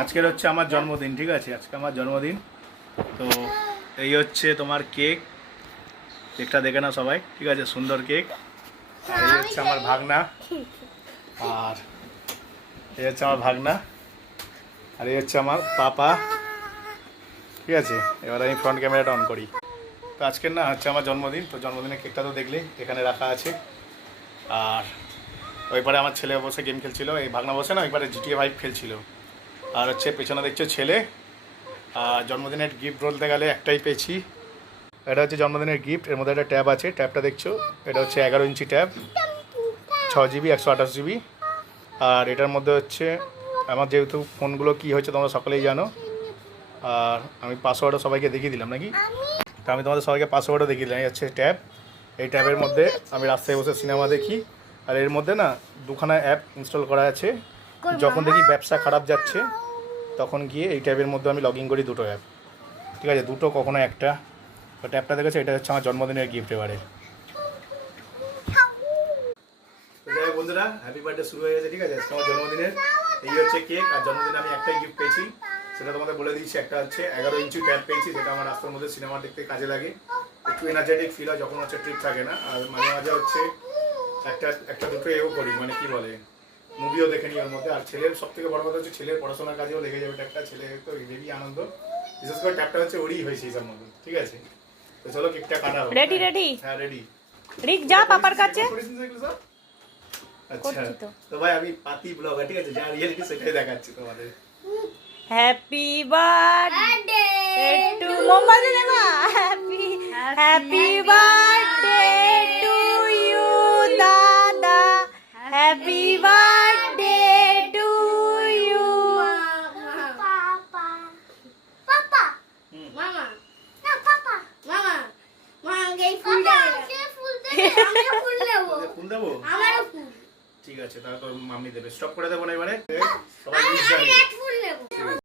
আজকের হচ্ছে আমার জন্মদিন, ঠিক আছে? আজকে আমার জন্মদিন। তো এই হচ্ছে তোমার কেক। কেকটা দেখে নাও সবাই, ঠিক আছে? সুন্দর কেক। আর এই হচ্ছে আমার ভাগনা, আর এই হচ্ছে আমার ভাগনা, আর এই হচ্ছে আমার পাপা, ঠিক আছে? এবার আমি ফ্রন্ট ক্যামেরাটা অন করি। তো আজকের না হচ্ছে আমার জন্মদিন। তো জন্মদিনের কেকটা তো দেখলে এখানে রাখা আছে। আর ওইপারে আমার ছেলে বসে গেম খেলছিল, এই ভাগনা বসে না ওইপারে GTA 5 খেলছিল। আর হচ্ছে পেছনে দেখছো ছেলে। আর জন্মদিনের গিফট বলতে গেলে একটাই পেয়েছি। এটা হচ্ছে জন্মদিনের গিফট। এর মধ্যে একটা ট্যাব আছে, ট্যাবটা দেখছো, এটা হচ্ছে 11 ইঞ্চি ট্যাব, 6 GB 128 GB। আর এটার মধ্যে হচ্ছে আমার যেহেতু ফোনগুলো কী হয়েছে তোমরা সকলেই জানো, আর আমি পাসওয়ার্ডও সবাইকে দেখিয়ে দিলাম নাকি? তো আমি তোমাদের সবাইকে পাসওয়ার্ডও দেখিয়ে দিলাম। এই হচ্ছে ট্যাব। এই ট্যাবের মধ্যে আমি রাস্তায় বসে সিনেমা দেখি। আর এর মধ্যে না দুখানা অ্যাপ ইনস্টল করা আছে। যখন দেখি ব্যবসা খারাপ যাচ্ছে তখন গিয়ে এই ট্যাবের মধ্যে আমি লগ ইন করি দুটো অ্যাপ, ঠিক আছে? দুটো কখনো একটা। তো ট্যাবটা দেখেছে, এটা হচ্ছে আমার জন্মদিনের গিফট এবারে। বন্ধুরা, হ্যাপি বার্থডে শুরু হয়ে গেছে, ঠিক আছে? তোমার জন্মদিনের এই হচ্ছে কেক। আর জন্মদিনে আমি একটাই গিফট পেয়েছি, সেটা তোমাদের বলে দিয়েছি। একটা হচ্ছে 11 ইঞ্চি ট্যাব পেয়েছি, যেটা আমার রাস্তার মধ্যে সিনেমা দেখতে কাজে লাগে। একটু এনার্জেটিক ফিল হয় যখন হচ্ছে ট্রিপ থাকে না। আর মাঝে মাঝে হচ্ছে একটা দুটো এও করি, মানে কি বলে, মুভিও দেখে নিই ওর মধ্যে। আর ছেলের সব থেকে বড় কথা হচ্ছে ছেলের পড়াশোনার কাজেও লেগে যাবে ট্যাবটা। ছেলে তো হেবি আনন্দ, বিশেষ করে ট্যাবটা হচ্ছে ওরই হয়েছে হিসাব মতো, ঠিক আছে? তো চলো কেকটা কাটা হোক। Ready ready? হ্যাঁ রেডি। রিক যা পাপার কাছে। আচ্ছা, তো ভাই আমি পাতি ব্লগার, ঠিক আছে? যা রিয়েলিটি সেটাই দেখাচ্ছি তোমাদের। হ্যাপি বার্থডে টু মোমবাতি দেবা। Happy birthday to you dada. Happy birthday to you. Papa. Papa. Mama. No, Papa. Mama. Mama, gay full day. আমি ফুল দেব। ফুল দেবো? আমারও ফুল। ঠিক আছে, তাহলে তো মাম্মি দেবে। স্টপ করে দেবো না এবারে? সবাই আমি জানি। এক ফুল নেব।